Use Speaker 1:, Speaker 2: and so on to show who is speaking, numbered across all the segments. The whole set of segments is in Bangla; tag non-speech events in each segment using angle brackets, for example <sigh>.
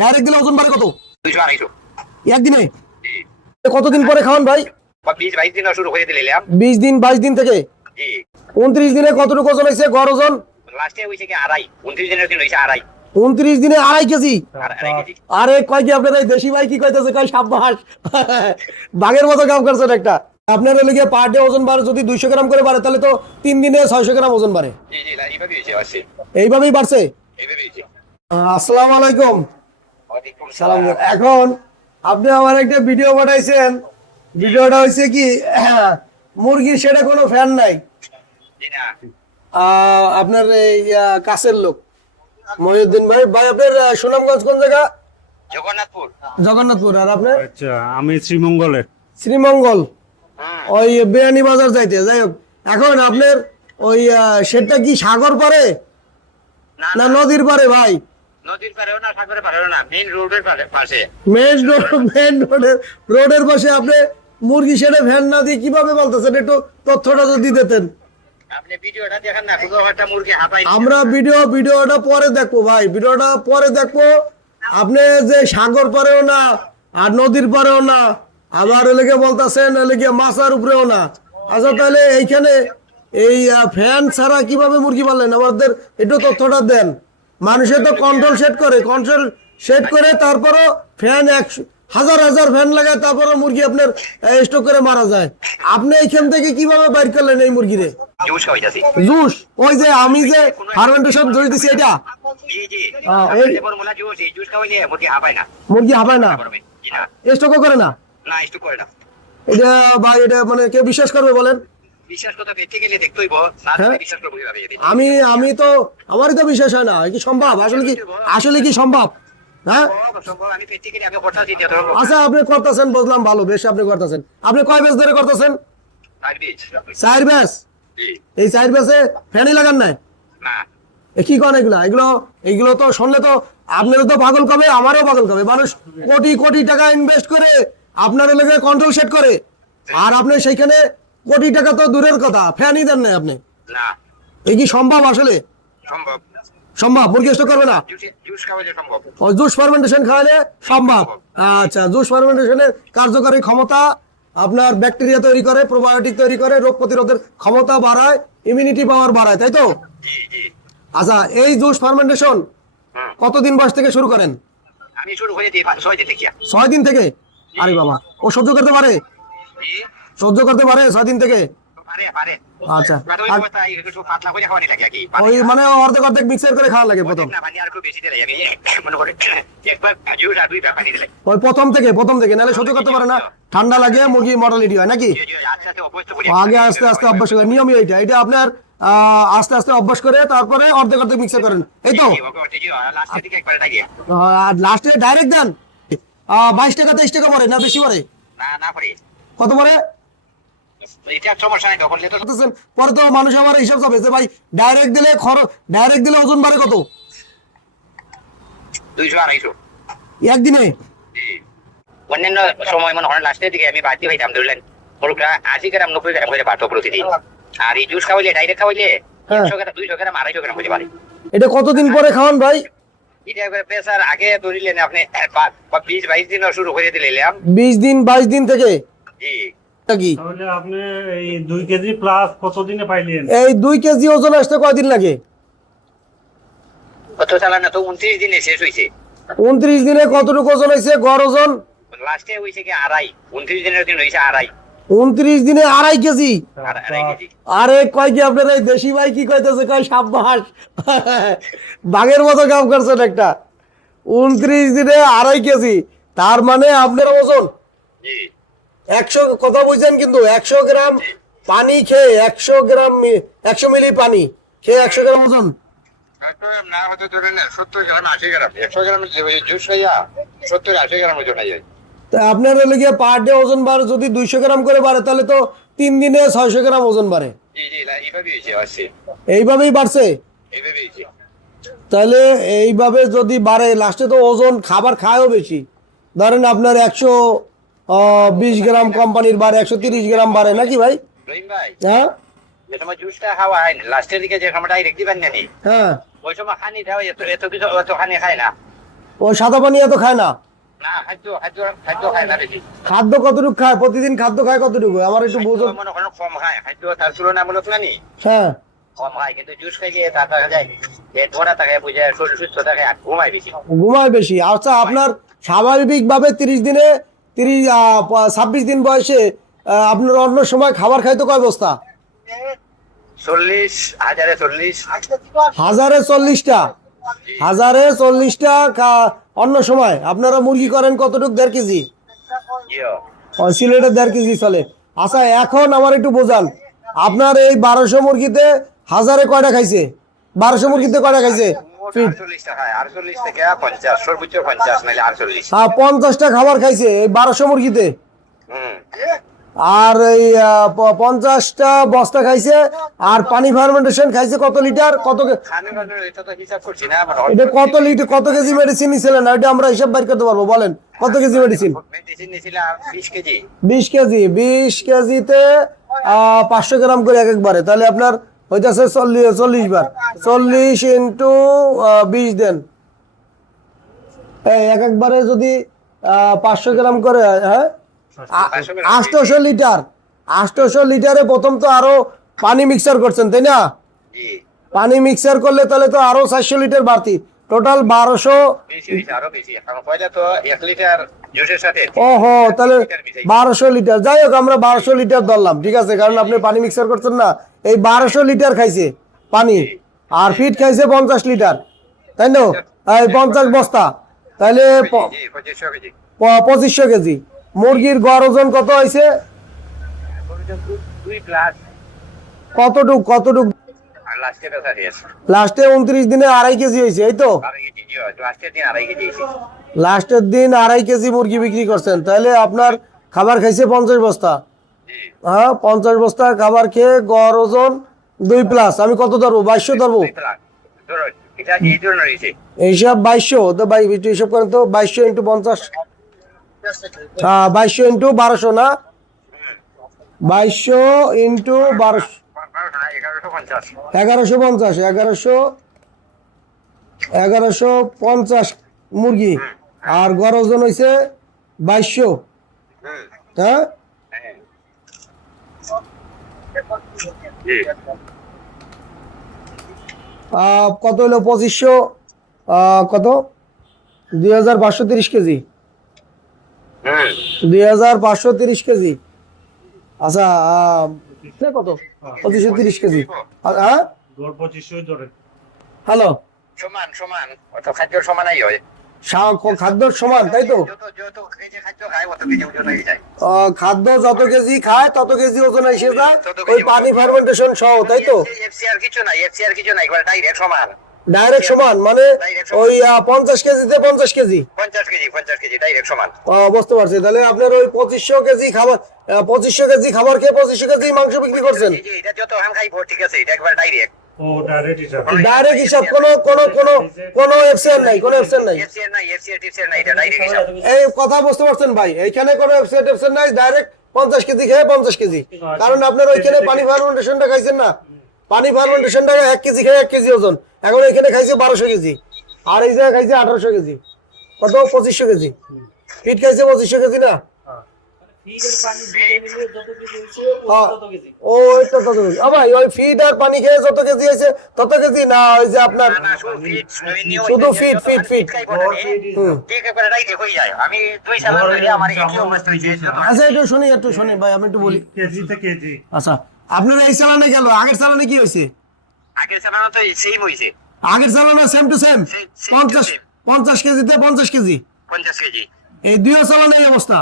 Speaker 1: ডাইরেক্ট দিলে ওজন বাড়ে কত? একদিনে? কতদিন পরে খাওয়ান ভাই?
Speaker 2: বিশ দিন
Speaker 1: বাইশ দিন থেকে? উনত্রিশ দিনে কতটুকু ওজন হয়েছে? গড় ওজন?
Speaker 2: উনত্রিশ দিন আড়াই
Speaker 1: কেজি?
Speaker 2: আর-
Speaker 1: কয় কি আপনার দেশি ভাই কি কইতেছে? কয় সাব্বাস। <laughs> বাঘের মতো কাম করছেন একটা। আপনার হলে গিয়ে পার ডে ওজন বাড়ে যদি দুইশো গ্রাম করে বাড়ে তাহলে তো তিন দিনে ছয়শো গ্রাম ওজন বাড়ে। এইভাবেই বাড়ছে? আসসালামু আলাইকুম। সালাম এখন আপনি আমার একটা ভিডিও পাঠাইছেন। ভিডিওটা হয়েছে কি মুরগির সেটা কোনো ফ্যান নাই। আহ, আপনার এই কাছের লোক। মহিউদ্দিন ভাই ভাই আপনার সুনামগঞ্জ কোন জায়গা?
Speaker 2: জগন্নাথপুর।
Speaker 1: জগন্নাথপুর। আর আপনার?
Speaker 3: আচ্ছা আমি শ্রীমঙ্গলের
Speaker 1: শ্রীমঙ্গল। ওই বেয়ানি বাজার যাইতে যাই হোক। এখন আপনার ওই সেটা কি সাগর পারে
Speaker 2: না
Speaker 1: নদীর পারে ভাই?
Speaker 2: নদীর পারেও না সাগরের পারেও না মেইন রোডের পাশে।
Speaker 1: রোড রোডের রোডের পাশে আপনি মুরগি সেটা ভ্যান না দিয়ে কীভাবে বলতেছেন? একটু তথ্যটা যদি দিতেন। আমরা ভিডিও ভিডিওটা পরে দেখব ভাই। ভিডিওটা পরে দেখব। আপনি যে সাগর পারেও না আর নদীর পারেও না আবার এলাকে বলতেছেন এলাকে মাছার উপরেও না। আচ্ছা তাহলে এইখানে এই ফ্যান ছাড়া কীভাবে মুরগি পাললেন? আমাদের একটু তথ্যটা দেন। মানুষের তো কন্ট্রোল সেট করে কন্ট্রোল সেট করে তারপরও ফ্যান একশো হাজার হাজার ফ্যান লাগায় তারপরও মুরগি আপনার স্টক করে মারা যায়। আপনি এইখান থেকে কীভাবে বাইর করলেন এই মুরগিরে?
Speaker 2: জুস
Speaker 1: ওই যে আমি যে ফার্মেন্টেশন জুস দিছি এটা?
Speaker 2: মুরগি
Speaker 1: হাবায় না। স্টকও করে না? এটা বা এটা মানে কেউ বিশ্বাস করবে বলেন? হ্যাঁ। আমি আমি তো আমারই তো বিশ্বাস হয় না কি সম্ভব? আসলে কি আসলে কি সম্ভব? হ্যাঁ? আচ্ছা আপনি করতেছেন বুঝলাম ভালো বেশ আপনি করতেছেন। আপনি কয় বেশ ধরে করতেছেন? চার বেশ এই চার বেশে ফ্যানই লাগান নাই? কি করেন এগুলা? এগুলো এগুলো তো শুনলে তো আপনারও তো পাগল কবে আমারও পাগল কবে। মানুষ কোটি কোটি টাকা ইনভেস্ট করে আপনার এলাকায় কন্ট্রোল সেট করে। আর আপনি সেইখানে কোটি টাকা তো দূরের কথা ফ্যানই দেন নাই আপনি।
Speaker 2: না।
Speaker 1: এই কি সম্ভব আসলে?
Speaker 2: সম্ভব।
Speaker 1: সম্ভব মুরগি করবে না?
Speaker 2: জুস
Speaker 1: ফার্মেন্টেশন খাওয়ালে সম্ভব। আচ্ছা জুস ফার্মেন্টেশনের কার্যকারী ক্ষমতা আপনার ব্যাকটেরিয়া তৈরি করে প্রোবায়োটিক তৈরি করে রোগ প্রতিরোধের ক্ষমতা বাড়ায় ইমিউনিটি পাওয়ার বাড়ায় তাই তো? আচ্ছা এই জুস ফার্মেন্টেশন কতদিন বয়স থেকে শুরু করেন?
Speaker 2: ছয় দিন থেকে।
Speaker 1: আরে বাবা ও সহ্য করতে পারে? সহ্য করতে পারে ছয় দিন থেকে? আচ্ছা। ওই মানে অর্ধেক অর্ধেক মিক্সার করে খাওয়া লাগে প্রথম?
Speaker 2: মনে
Speaker 1: ওই প্রথম প্রথম নাহলে সহ্য করতে পারে না। ঠান্ডা লাগে মুরগি মর্টালিটি হয় নাকি? আগে আস্তে আস্তে অভ্যাস করে। নিয়মই এইটা। এটা আপনার আহ, আস্তে আস্তে অভ্যাস করে তারপরে অর্ধেক অর্ধেক মিক্সার করেন। এই তো? লাস্টে ডাইরেক্ট দেন? বাইশ টাকা তেইশ টাকা পরে না বেশি পরে। কত পরে? পরে তো মানুষ আমার হিসাব যাবে যে ভাই ডাইরেক্ট দিলে খরচ ডাইরেক্ট দিলে ওজন বাড়ে কত?
Speaker 2: দুইশো আড়াইশো।
Speaker 1: একদিনে?
Speaker 2: অন্যান্য সময় মনে হয় লাস্টের দিকে আমি বাড়তি ধরলেন। আশি গ্রাম নব্বই গ্রাম করে পারতো প্রতিদিন। আর এই জুস খাওয়াইলে ডাইরেক্ট খাওয়াইলে
Speaker 1: হ্যাঁ।
Speaker 2: একশো গ্রাম দুইশো গ্রাম আড়াইশো গ্রাম হতে পারে।
Speaker 1: এটা কতদিন পরে খাওয়ান ভাই?
Speaker 2: এটা একবার প্রেসার আগে ধরিলেন আপনি বিশ বাইশ দিন শুরু করে দিলাম
Speaker 1: বিশ দিন বাইশ দিন থেকে?
Speaker 2: জি।
Speaker 3: এই দুই কেজি প্লাস কতদিনে পাইলেন?
Speaker 1: এই দুই কেজি ওজন আসতে কয়দিন লাগে?
Speaker 2: উনত্রিশ দিনে
Speaker 1: কতটুকু ওজন হয়েছে গড় ওজন?
Speaker 2: লাস্টে হয়েছে কি আড়াই। উনত্রিশ দিনের দিন আড়াই।
Speaker 1: আড়াই কেজি?
Speaker 2: আর- আড়াই কেজি।
Speaker 1: আরে কয় কি আপনার এই দেশি ভাই কি কইতেছে? কয় সাব্বাস। বাঘের মতো কাম করছেন একটা। উনত্রিশ দিনে আড়াই কেজি। তার মানে আপনার ওজন?
Speaker 2: জি।
Speaker 1: একশো কথা বুঝছেন কিন্তু একশো গ্রাম পানি খেয়ে একশো গ্রাম একশো মিলি পানি খেয়ে একশো গ্রাম ওজন।
Speaker 2: না হতে ধরেন সত্তর গ্রাম আশি গ্রাম। একশো গ্রাম জুস খাইয়া সত্তর আশি গ্রাম ওজন যায়।
Speaker 1: তা আপনার হলে গিয়ে পার ডে ওজন বাড়ে যদি দুইশো গ্রাম করে বাড়ে তাহলে তো তিন দিনে ছয়শো গ্রাম ওজন বাড়ে। এইভাবেই বাড়ছে? তাহলে এইভাবে যদি বাড়ে লাস্টে তো ওজন খাবার খায়ও বেশি। ধরেন আপনার একশো বিশ গ্রাম কোম্পানির বাড়ে একশো তিরিশ গ্রাম বাড়ে নাকি ভাই?
Speaker 2: রহিম ভাই
Speaker 1: হ্যাঁ?
Speaker 2: যে সময় জুসটা খাওয়া হয় লাস্টের দিকে যে সময় ডাইরেক্ট দিবেন নানি
Speaker 1: হ্যাঁ।
Speaker 2: ওই সময় খানি খাওয়া এত এত কিছু এত খানি খায় না।
Speaker 1: ও সাদা পানি এত খায় না?
Speaker 2: না খাদ্য
Speaker 1: কতটুকু খায়? প্রতিদিন খাদ্য খায় কতটুকু? আমার একটু বুঝো।
Speaker 2: মনে কম খায়। খাদ্য তার তুলনামূলক না নি?
Speaker 1: হ্যাঁ।
Speaker 2: কম খায় কিন্তু জুস খাই গিয়ে তা দেখা যায় পেট ভরা থাকে বুঝে শরীর সুস্থ থাকে আর ঘুমায় বেশি।
Speaker 1: ঘুমায় বেশি। আচ্ছা আপনার স্বাভাবিকভাবে তিরিশ দিনে তিরিশ ছাব্বিশ দিন বয়সে আপনার অন্য সময় খাবার খাইতো কয় বস্তা?
Speaker 2: হাজারে
Speaker 1: চল্লিশটা। হাজারে চল্লিশটা অন্য সময়। আপনারা মুরগি করেন কতটুকু? দেড় কেজি? সিলেটে দেড় কেজি চলে। আচ্ছা এখন আমার একটু বোঝান। আপনার এই বারোশো মুরগিতে হাজারে কয়টা খাইছে? বারোশো মুরগিতে কয়টা খাইছে? পঞ্চাশটা খাবার খাইছে, এই বারোশো মুরগিতে। আর এই পঞ্চাশটা বস্তা খাইছে, আর পানি ফার্মেন্টেশন খাইছে কত লিটার, কত
Speaker 2: এটা
Speaker 1: কত লিটার কত কেজি মেডিসিন নিছিলেন? এটা আমরা হিসাব বাইর করতে পারব, বলেন। কত কেজি মেডিসিন
Speaker 2: বিশ কেজি।
Speaker 1: বিশ কেজি বিশ কেজিতে পাঁচশো গ্রাম করে এক একবারে। তাহলে আপনার হইতেছে চল্লিশ চল্লিশ বার। চল্লিশ ইন্টু বিশ দেন। এই এক একবারে যদি পাঁচশো গ্রাম করে হ্যাঁ? আষ্টশো লিটার আষ্টশো লিটারে প্রথম তো আরও পানি মিক্সার করছেন তাই না? পানি মিক্সার করলে তাহলে তো আরও চারশো লিটার বাড়তি। টোটাল বারোশো ওহো তাহলে বারোশো লিটার। যাই হোক আমরা বারোশো লিটার ধরলাম ঠিক আছে? কারণ আপনি পানি মিক্সার করছেন না এই বারোশো লিটার খাইছে পানি। আর ফিট খাইছে পঞ্চাশ লিটার। তাই না এই পঞ্চাশ বস্তা। তাহলে
Speaker 2: পঁচিশশো কেজি।
Speaker 1: মুরগির গড় ওজন কত হয়েছে কতটুক কতটুক?
Speaker 2: লাস্টে
Speaker 1: উনত্রিশ দিনে আড়াই কেজি হয়েছে এই তো?
Speaker 2: লাস্টের দিন আড়াই কেজি
Speaker 1: মুরগি বিক্রি করছেন। তাহলে আপনার খাবার খাইছে পঞ্চাশ বস্তা। হ্যাঁ পঞ্চাশ বস্তা খাবার খেয়ে গড় ওজন দুই প্লাস আমি কত ধরবো? বাইশশো ধরবো? এইসব বাইশশো। তো বাই একটু হিসাব করেন তো বাইশশো ইন্টু পঞ্চাশ। হ্যাঁ বাইশশো ইন্টু বারোশো না? বাইশশো ইন্টু বারোশো
Speaker 2: এগারোশো পঞ্চাশ
Speaker 1: এগারোশো এগারোশো পঞ্চাশ মুরগি। আর গড় ওজন হয়েছে বাইশশো। হ্যাঁ? কত হলো পঁচিশশো? কত? দুই হাজার পাঁচশো তিরিশ কেজি। দুই হাজার পাঁচশো তিরিশ কেজি। আচ্ছা কত? পঁচিশশো তিরিশ কেজি। হ্যাঁ হ্যালো।
Speaker 2: সমান সমান। অত খাদ্যর সমানই হয়।
Speaker 1: খাদ্যর সমান তাই তো?
Speaker 2: খাদ্য
Speaker 1: খাদ্য যত কেজি খায় তত কেজি ওজন এসে যায়? ওই পানি ফার্মেন্টেশন সহ তাই তো?
Speaker 2: ডাইরেক্ট সমান।
Speaker 1: মানে ওই পঞ্চাশ কেজিতে পঞ্চাশ কেজি?
Speaker 2: পঞ্চাশ কেজি পঞ্চাশ কেজি ডাইরেক্ট সমান।
Speaker 1: আহ, বুঝতে পারছি। তাহলে আপনার ওই পঁচিশশো কেজি খাবার পঁচিশশো কেজি খাবার খেয়ে পঁচিশশো কেজি মাংস বিক্রি করছেন?
Speaker 2: এটা যত হান ঠিক আছে এটা একবার ডাইরেক্ট
Speaker 3: ও ডাইরেক্ট হিসাব।
Speaker 1: ডাইরেক্ট হিসাব কোনো কোনো কোনো কোনো এফসিআর নাই কোনো এফসিআর নাই।
Speaker 2: এফসিআর নাই এফসিআর টিফসিআর নাই এটা ডাইরেক্ট হিসাব।
Speaker 1: এই কথা বুঝতে পারছেন ভাই এইখানে কোনো এফসিআর টেফসিআর নাই ডাইরেক্ট পঞ্চাশ কেজি খেয়ে পঞ্চাশ কেজি। কারণ আপনার ওইখানে পানি ফার্মেন্টেশনটা খাইছেন না। পানি ফার্মেন্টেশনটা এক কেজি খেয়ে এক কেজি ওজন। এখন এখানে খাইছে বারোশো কেজি। আর এই জায়গায় খাইছে আঠারোশো কেজি। কত? পঁচিশশো কেজি। ফিট খাইছে পঁচিশশো কেজি না? ও তত কেজি। ভাই ওই ফিড আর পানি খেয়ে যত কেজি হয়েছে তত কেজি? না ওই যে আপনার
Speaker 2: শুধু ফিট হয়ে
Speaker 1: আচ্ছা একটু শুনি একটু শুনি ভাই আমি একটু বলি।
Speaker 3: কেজিতে কেজি।
Speaker 1: আচ্ছা এই চালানে গেল আগের চালানে কি হয়েছে?
Speaker 2: আগের চালানো তো সেম হয়েছে।
Speaker 1: আগের চালানো সেম টু সেম পঞ্চাশ পঞ্চাশ কেজিতে পঞ্চাশ কেজি?
Speaker 2: পঞ্চাশ কেজি।
Speaker 1: এই দুই চালানে এই অবস্থা।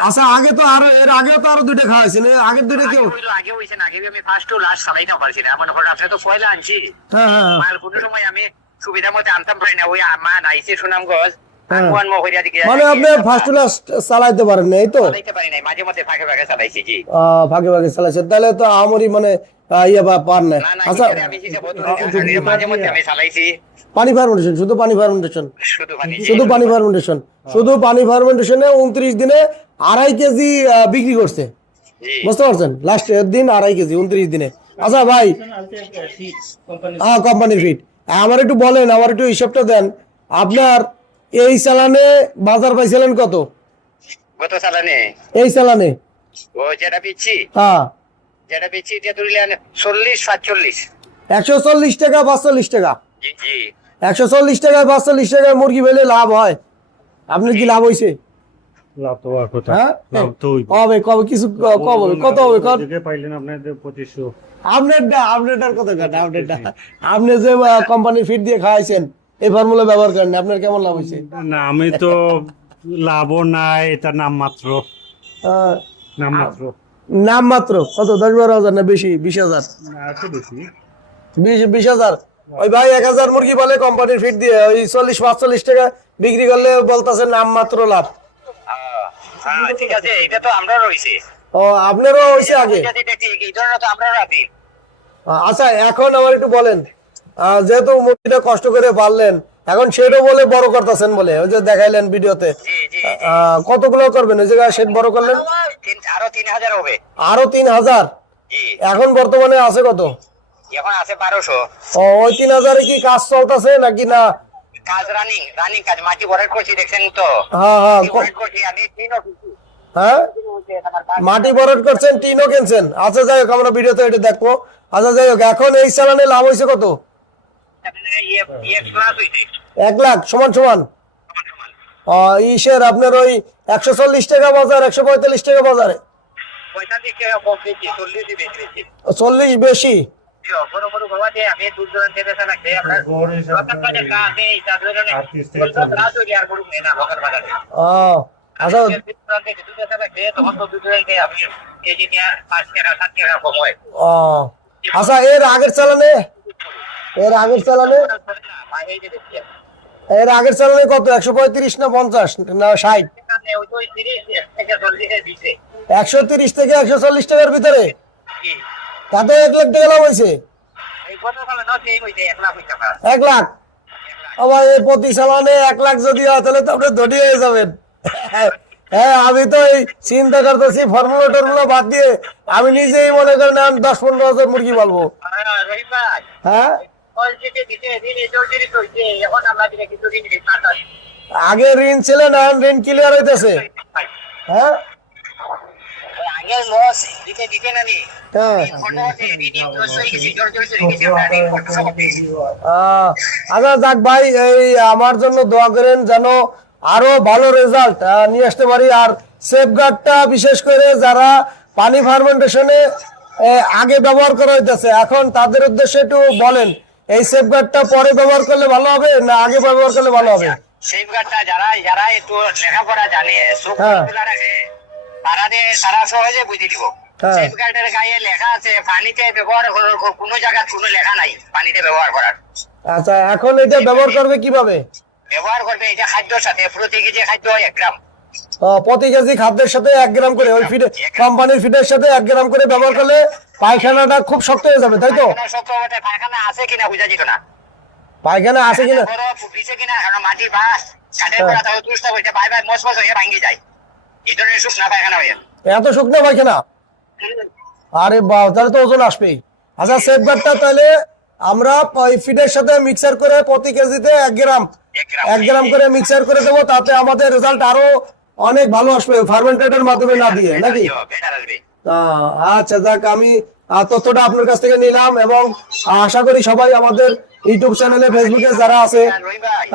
Speaker 1: আচ্ছা আগে তো আরও এর আগে তো আরও দুইটা খাওয়া আগের দুইটা কেউ?
Speaker 2: আগে হইল আগে আমি ফার্স্ট টু লাস্ট চালাইতেও পারছি না। করেন আপনি তো পয়লা আনছি।
Speaker 1: হ্যাঁ হ্যাঁ হ্যাঁ।
Speaker 2: মাল কোনো সময় আমি সুবিধা মতো আনতাম পারি না। ওই মা নাইছে সুনামগঞ্জ
Speaker 1: হ্যাঁ। মানে আপনি ফার্স্ট টু লাস্ট চালাইতে পারেন না এই তো?
Speaker 2: চালাইতে পারি নাই মাঝে মধ্যে ফাঁকে ফাঁকে চালাইছি
Speaker 1: তাহলে তো আমরি মানে ইয়ে পার না। আচ্ছা
Speaker 2: চালাইছি।
Speaker 1: পানি ফার্মেন্টেশন শুধু পানি ফার্মেন্টেশন
Speaker 2: শুধু
Speaker 1: পানি ফার্মেন্টেশন শুধু পানি ফার্মেন্টেশনে উনত্রিশ দিনে আড়াই কেজি বিক্রি করছে। বুঝতে পারছেন? লাস্ট দিন আড়াই কেজি উনত্রিশ দিনে। আচ্ছা ভাই। হ্যাঁ কোম্পানির ফিট আমার একটু বলেন আমার একটু হিসাবটা দেন। আপনার এই চালানে বাজার পাইছিলেন কত?
Speaker 2: গত চালানে?
Speaker 1: এই চালানে।
Speaker 2: ও যেটা পিচ্ছি
Speaker 1: হ্যাঁ।
Speaker 2: যেটা পিচ্ছি এটা তুললেন চল্লিশ সাতচল্লিশ।
Speaker 1: একশো চল্লিশ টাকা পাঁচচল্লিশ টাকা।
Speaker 2: জি জি।
Speaker 1: একশো চল্লিশ টাকায় পাঁচচল্লিশ টাকায় মুরগি পেলে লাভ হয়। আপনার কি লাভ হয়েছে
Speaker 3: লাভ তো আর কোথায়
Speaker 1: হ্যাঁ। কবে কবে কিছু কবে কত হবে কত কত আপনি যে কোম্পানির ফিট দিয়ে খাওয়াইছেন এই ফর্মুলা ব্যবহার করেন আপনার কেমন লাভ হয়েছে?
Speaker 3: না আমি তো লাভও নাই এটা নাম মাত্র। নাম মাত্র।
Speaker 1: নাম মাত্র? কত দশ বারো হাজার না বেশি? বিশ হাজার?
Speaker 3: বেশি।
Speaker 1: হাজার? ওই ভাই এক হাজার মুরগি বলে কোম্পানির ফিট দিয়ে ওই চল্লিশ পাঁচচল্লিশ টাকা বিক্রি করলে বলতেছে নাম মাত্র লাভ।
Speaker 2: হ্যাঁ ঠিক আছে এটা তো আমরা রয়েছে।
Speaker 1: ও আপনারও হয়েছে আগে?
Speaker 2: এই ধরনের তো আমরা রাখি।
Speaker 1: আচ্ছা এখন আমার একটু বলেন। যেহেতু মুরগিটা কষ্ট করে পারলেন এখন সেটা বলে বড় করতেছেন বলে ওই যে দেখাইলেন ভিডিওতে। কতগুলো করবেন? ওই জায়গায় সেট বড় করলেন?
Speaker 2: আরও তিন হাজার হবে।
Speaker 1: আরও তিন হাজার? এখন বর্তমানে আছে কত?
Speaker 2: এখন আছে বারোশো।
Speaker 1: ও ওই তিন হাজারে কি কাজ চলতেছে নাকি না?
Speaker 2: কাজ রানিং রানিং কাজ মাটি ভরাট করছি দেখছেন তো?
Speaker 1: হ্যাঁ হ্যাঁ
Speaker 2: আমি তিনও
Speaker 1: হ্যাঁ? মাটি করছেন টিনও কিনছেন। আচ্ছা যাই হোক আমরা ভিডিওতে এটা দেখব। আচ্ছা যাই হোক এখন এই চালানে লাভ হয়েছে কত? এক লাখ সমান সমান। ইসের আপনার ওই একশো চল্লিশ টাকা বাজার একশো পঁয়তাল্লিশ টাকা বাজারে। চল্লিশ বেশি? আচ্ছা এর আগের চালানে? এর আগের চালানে এর আগের চালানে কত? একশো পঁয়ত্রিশ না পঞ্চাশ? না ষাট? একশো তিরিশ থেকে একশো চল্লিশ টাকার ভিতরে? তাতে এক লাখ টাকা লাভ হয়েছে?
Speaker 2: এক লাখ?
Speaker 1: আবার এই প্রতি সালানে এক লাখ যদি হয় তাহলে তো আপনি ধনী হয়ে যাবেন। হ্যাঁ আমি তো এই চিন্তা করতেছি ফর্মুলা টর্মুলা বাদ দিয়ে আমি নিজেই মনে করেন আমি দশ পনেরো হাজার মুরগি পালবো।
Speaker 2: হ্যাঁ, পাতা
Speaker 1: আগে ঋণ ছিলেন এখন ঋণ ক্লিয়ার হইতেছে? হ্যাঁ? হ্যাঁ।
Speaker 2: আচ্ছা
Speaker 1: আচ্ছা যাক ভাই এই আমার জন্য দোয়া করেন যেন আরও ভালো রেজাল্ট নিয়ে আসতে পারি। আর সেফগার্ডটা বিশেষ করে যারা পানি ফার্মেন্টেশনে আগে ব্যবহার করা হইতেছে এখন তাদের উদ্দেশ্যে একটু বলেন। এই সেফগার্ডটা পরে ব্যবহার করলে ভালো হবে না আগে ব্যবহার করলে ভালো হবে?
Speaker 2: সেফগার্ডটা যারা যারা একটু লেখাপড়া জানে
Speaker 1: হ্যাঁ।
Speaker 2: তারা তারা সহজে বুঝে দিব
Speaker 1: হ্যাঁ।
Speaker 2: সেফগার্ডের গায়ে লেখা আছে পানিতে ব্যবহার করার কোনো জায়গা কোনো লেখা নাই পানিতে ব্যবহার করার।
Speaker 1: আচ্ছা এখন এটা ব্যবহার করবে কীভাবে?
Speaker 2: ব্যবহার করবে এটা খাদ্যর সাথে প্রতি কেজি খাদ্য হয় এক গ্রাম।
Speaker 1: প্রতি কেজি খাদ্যের সাথে এক গ্রাম করে ওই ফিডে কোম্পানির ফিডের সাথে এক গ্রাম করে ব্যবহার করলে পায়খানাটা খুব শক্ত হয়ে যাবে তাই তো?
Speaker 2: পায়খানা আছে কিনা বুঝা যেত না।
Speaker 1: পায়খানা আছে কিনা?
Speaker 2: বরফ কিনা মাটি বা ছাদের
Speaker 1: হ্যাঁ।
Speaker 2: তাহলে তুষটা হইতে বাই বাই মস মস হয়ে ভাঙ্গি যায়। এই ধরনের শুকনা পায়খানা হয়ে
Speaker 1: এত শুকনো পায়খানা? আরে বাহ তাহলে তো ওজন আসবেই। আচ্ছা সেফগার্ডটা তাহলে আমরা ওই ফিডের সাথে মিক্সার করে প্রতি কেজিতে এক গ্রাম
Speaker 2: এক গ্রাম
Speaker 1: করে মিক্সার করে দেবো তাতে আমাদের রেজাল্ট আরও অনেক ভালো আসবে ফার্মেন্টেডের মাধ্যমে না দিয়ে নাকি? আচ্ছা যাক আমি তথ্যটা আপনার কাছ থেকে নিলাম এবং আশা করি সবাই আমাদের ইউটিউব চ্যানেলে ফেসবুকে যারা আছে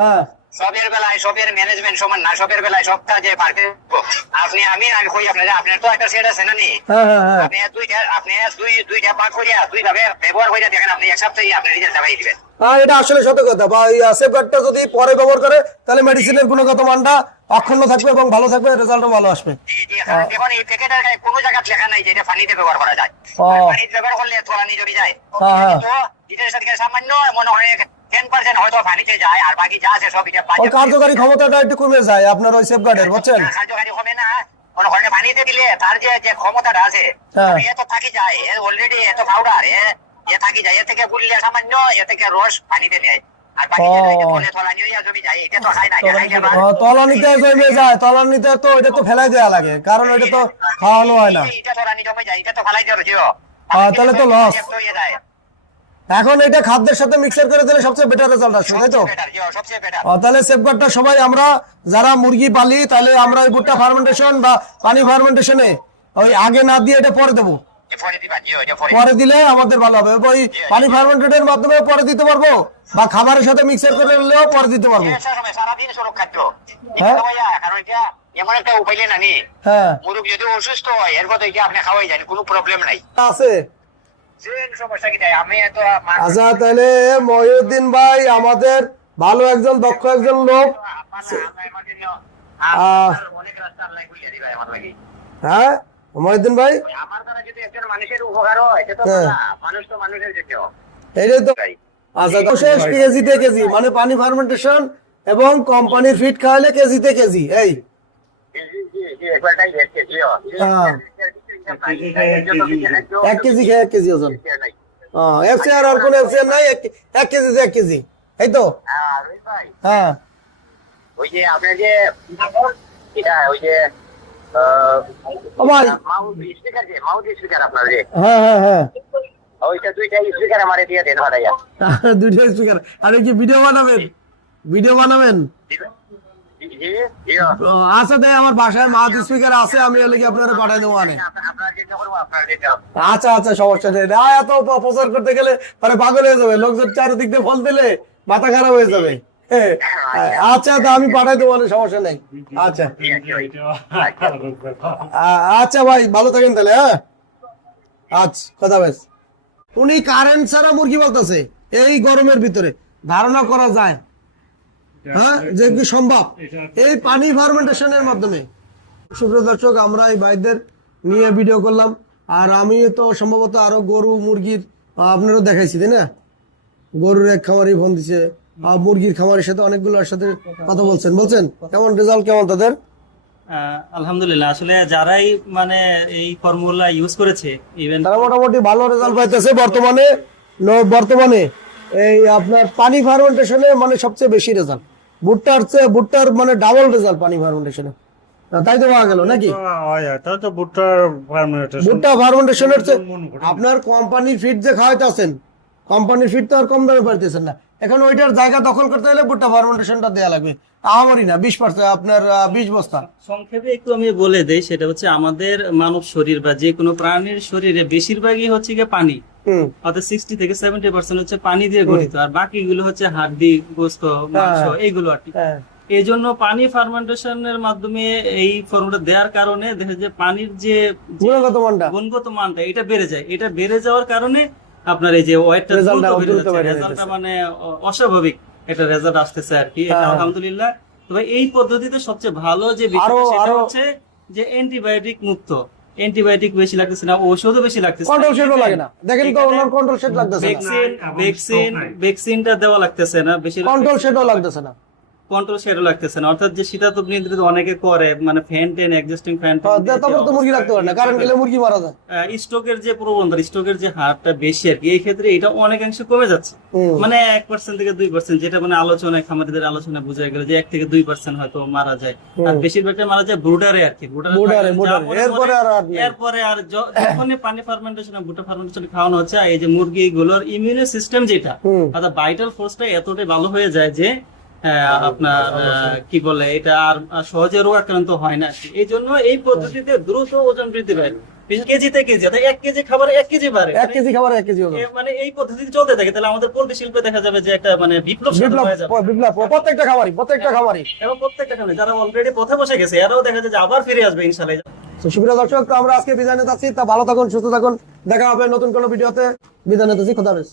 Speaker 1: হ্যাঁ।
Speaker 2: সবের বেলায় সবের ম্যানেজমেন্ট সমান না সবের বেলায় সব কাজে আপনি আমি আগে কই আপনার আপনার তো একটা সেট আছে না নি? আপনি দুইটা আপনি দুই দুইটা ভাগ করিয়া দুই ভাবে ব্যবহার করিয়া দেখেন আপনি এক সপ্তাহে আপনি রিজাল্ট চাপাই দিবেন।
Speaker 1: এটা আসলে সত্য কথা। বা এই সেফগার্ডটা যদি পরে ব্যবহার করে তাহলে মেডিসিনের গুণগত মানটা অক্ষুণ্ণ থাকবে এবং ভালো থাকবে রেজাল্টও ভালো আসবে।
Speaker 2: দেখুন এই প্যাকেটের কোনো জায়গা লেখা নাই যে এটা পানিতে ব্যবহার করা যায়। আর পানিতে ব্যবহার করলে তোলানি জমি যায়
Speaker 1: হ্যাঁ, হ্যাঁ।
Speaker 2: তো এটার সাথে সামান্য মনে হয় হয়তো পানিতে যায় আর বাকি যা আছে সব এটা
Speaker 1: কার্যকারী ক্ষমতাটা একটু কমে যায় আপনার ওই সেফগার্ডের বুঝছেন?
Speaker 2: কার্যকারী হবে না। মনে হয় পানিতে দিলে তার যে যে ক্ষমতাটা আছে
Speaker 1: হ্যাঁ।
Speaker 2: এ তো থাকি যায় এ অলরেডি এত পাউডার এ এ থাকি যায় এ থেকে গুললে সামান্য এ থেকে রস পানিতে নেয়।
Speaker 1: তলানিতে জমে যায়। তলানিতে তো এটা তো ফেলাই দেওয়া লাগে কারণ এটা তো খাওয়ানো হয় না। হ্যাঁ, তাহলে তো loss। এখন এটা খাদ্যের সাথে মিক্সার করে দিলে সবচেয়ে বেটার রেজাল্ট আসবে তাই তো? তাহলে সেফগার্ডটা সবাই আমরা যারা মুরগি পালি তাহলে আমরা ওই ভুট্টা ফার্মেন্টেশন বা পানি ফার্মেন্টেশনে ওই আগে না দিয়ে এটা পরে দেবো।
Speaker 2: পরে
Speaker 1: দিলে আমাদের ভালো হবে। ওই পানি ফার্মেন্টেডের মাধ্যমে পরে দিতে পারব বা খাবারের সাথে মিক্সার করে নিলেও পরে দিতে পারব।
Speaker 2: সারাদিন সড়ক খাদ্য
Speaker 1: হ্যাঁ?
Speaker 2: কারণ এটা এমন একটা উপায় না নি?
Speaker 1: হ্যাঁ।
Speaker 2: মুরগ যদি অসুস্থ হয় এর কথা আপনি খাওয়াই যান কোনো প্রবলেম নাই।
Speaker 1: আছে।
Speaker 2: সেম সমস্যা কি তাই আমি এত মা-
Speaker 1: আচ্ছা তাহলে মহিউদ্দিন ভাই আমাদের ভালো একজন দক্ষ একজন লোক। হ্যাঁ? মহিউদ্দিন ভাই?
Speaker 2: আমার দ্বারা যদি একজন মানুষের উপকার হয় এটা তো
Speaker 1: হ্যাঁ।
Speaker 2: মানুষ তো মানুষের জন্য
Speaker 1: এইটাই তো আচ্ছা শেষ কেজিতে কেজি মানে পানি ফার্মেন্টেশন এবং কোম্পানির ফিট খাওয়ালে কেজিতে কেজি এই।
Speaker 2: জি, জি, জি, জি, একবারটাই এক কেজি,
Speaker 1: হ্যাঁ। এক কেজি খেয়ে এক কেজি ওজন। এফসিআর আর কোন এফসিআর নাই? এক- এক কেজিতে এক কেজি এই তো?
Speaker 2: হ্যাঁ, ভাই,
Speaker 1: হ্যাঁ।
Speaker 2: ওই যে আপনার যে ওই যে
Speaker 1: ভাই হ্যাঁ হ্যাঁ হ্যাঁ।
Speaker 2: দুইটা স্পিকার
Speaker 1: আরে কি ভিডিও বানাবেন? ভিডিও বানাবেন? আচ্ছা তাই আমার বাসায় মাউথ স্পিকার আছে আমি এলে কি আপনারা পাঠাই দেবো মানে। আচ্ছা আচ্ছা সমস্যা নেই। না এত প্রচার করতে গেলে পরে পাগল হয়ে যাবে। লোকজন চারিদিক দিয়ে ফল দিলে মাথা খারাপ হয়ে যাবে। আচ্ছা তা আমি পাঠাই দেবো মানে সমস্যা নেই। আচ্ছা। আচ্ছা ভাই, ভালো থাকেন তাহলে হ্যাঁ? আচ্ছা কথা বেশ। উনি কারেন্ট ছাড়া মুরগি বলতেছে এই গরমের ভিতরে। ধারণা করা যায়। হ্যাঁ যে কি সম্ভব? এই পানি ফার্মেন্টেশনের মাধ্যমে। সুপ্রিয় দর্শক, আমরা এই ভাইদের নিয়ে ভিডিও করলাম। আর আমি তো সম্ভবত আরও গরু, মুরগির আপনারও দেখাইছি, তাই না? গরুর এক খামারি ফোন দিছে। মুরগির খামারের সাথে অনেকগুলোর সাথে কথা বলছেন বলছেন কেমন রেজাল্ট কেমন তাদের
Speaker 4: আলহামদুলিল্লাহ আসলে যারাই মানে এই ফর্মুলা ইউজ করেছে ইভেন
Speaker 1: তারা মোটামুটি ভালো রেজাল্ট পাইতেছে বর্তমানে বর্তমানে এই আপনার পানি ফার্মেন্টেশনে মানে সবচেয়ে বেশি রেজাল্ট ভুট্টার চেয়ে ভুট্টার মানে ডাবল রেজাল্ট পানি ফার্মেন্টেশনে তাই তো পাওয়া গেল নাকি
Speaker 3: তাহলে তো ভুট্টার ফার্মেন্টেশন
Speaker 1: ভুট্টা ফার্মেন্টেশনের আপনার কোম্পানির ফিট যে খাওয়াইতেছেন কোম্পানির ফিট তো আর কম দামে পাইতেছেন না এখন ওইটার জায়গা দখল করতে হলে ভুট্টা ফার্মেন্টেশনটা দেওয়া লাগবে। আমারই না বিশ পার্সেন্ট আপনার বিশ বস্তা।
Speaker 4: সংক্ষেপে একটু আমি বলে দেই সেটা হচ্ছে আমাদের মানব শরীর বা যে কোনো প্রাণীর শরীরে বেশিরভাগই হচ্ছে গিয়ে পানি। অর্থাৎ সিক্সটি থেকে সেভেন্টি পার্সেন্ট হচ্ছে পানি দিয়ে গঠিত আর বাকিগুলো হচ্ছে হাড্ডি গোস্ত মাংস
Speaker 1: হ্যাঁ।
Speaker 4: এইগুলো আর কি।
Speaker 1: হ্যাঁ।
Speaker 4: এই জন্য পানি ফার্মেন্টেশনের মাধ্যমে এই ফর্মুলা দেওয়ার কারণে দেখা যায় পানির যে
Speaker 1: গুণগত মানটা।
Speaker 4: গুণগত মানটা এটা বেড়ে যায়। এটা বেড়ে যাওয়ার কারণে আপনার এই যে ওয়েটটা দ্রুত বেড়ে যাচ্ছে রেজাল্টটা মানে অস্বাভাবিক একটা রেজাল্ট আসতেছে আর কি। এটা
Speaker 1: হ্যাঁ।
Speaker 4: আলহামদুলিল্লাহ। তবে এই পদ্ধতিতে সবচেয়ে ভালো যে বিষয়টা সেটা হচ্ছে যে অ্যান্টিবায়োটিক মুক্ত। অ্যান্টিবায়োটিক বেশি লাগতেছে না ঔষধও বেশি লাগতেছে
Speaker 1: কন্ট্রোল শেডও লাগে না। দেখেন তো ওনার কন্ট্রোল শেড লাগতেছে না।
Speaker 4: ভ্যাকসিন ভ্যাকসিন ভ্যাকসিনটা দেওয়া লাগতেছে না বেশি
Speaker 1: কন্ট্রোল শেডও লাগতেছে না।
Speaker 4: কন্ট্রোল লাগতেছে না। অর্থাৎ যে শীতাতপ নিয়ন্ত্রিত অনেকে করে মানে ফ্যান টেন এক্সিস্টিং ফ্যান
Speaker 1: তারপর তো মুরগি রাখতে পারে না কারণ গেলে মুরগি মারা যায়।
Speaker 4: স্টকের যে প্রবণতা স্টকের যে হারটা বেশি আর কি এই ক্ষেত্রে এটা অনেকাংশে কমে যাচ্ছে। মানে এক পার্সেন্ট থেকে দুই পার্সেন্ট যেটা মানে আলোচনায় খামারিদের বোঝা গেল যে এক থেকে দুই পার্সেন্ট হয়তো মারা যায়। আর বেশিরভাগটা মারা যায় ব্রুডারে আর কি ব্রুডারে
Speaker 1: এরপরে আর
Speaker 4: এরপরে আর যখনই পানি ফার্মেন্টেশন ফার্মেন্টেশন খাওয়ানো হচ্ছে এই যে মুরগিগুলোর ইমিউনি সিস্টেম যেটা। অর্থাৎ ভাইটাল ফোর্সটা এতটাই ভালো হয়ে যায় যে আপনার কি বলে এটা আর সহজে রোগ আক্রান্ত হয় না এই জন্য এই পদ্ধতিতে দ্রুত ওজন বৃদ্ধি পায়। কেজিতে কেজি অর্থাৎ এক কেজি খাবার এক কেজি বাড়ে।
Speaker 1: এক কেজি খাবার এক কেজি
Speaker 4: মানে এই পদ্ধতি চলতে থাকে। তাহলে আমাদের পোল্ট্রি শিল্পে দেখা যাবে যে একটা মানে বিপ্লব
Speaker 1: বিপ্লব বিপ্লব প্রত্যেকটা খামারি প্রত্যেকটা খামারি
Speaker 4: এবং প্রত্যেকটা খামারে যারা অলরেডি পথে বসে গেছে এরাও দেখা যায় যে আবার ফিরে আসবে ইনশাল্লাহ
Speaker 1: তো সুপ্রিয় দর্শক আমরা আজকে বিদায় নিতে তা ভালো থাকুন সুস্থ থাকুন। দেখা হবে নতুন কোনো ভিডিওতে। বিদায় নিতে খোদা হাফেজ।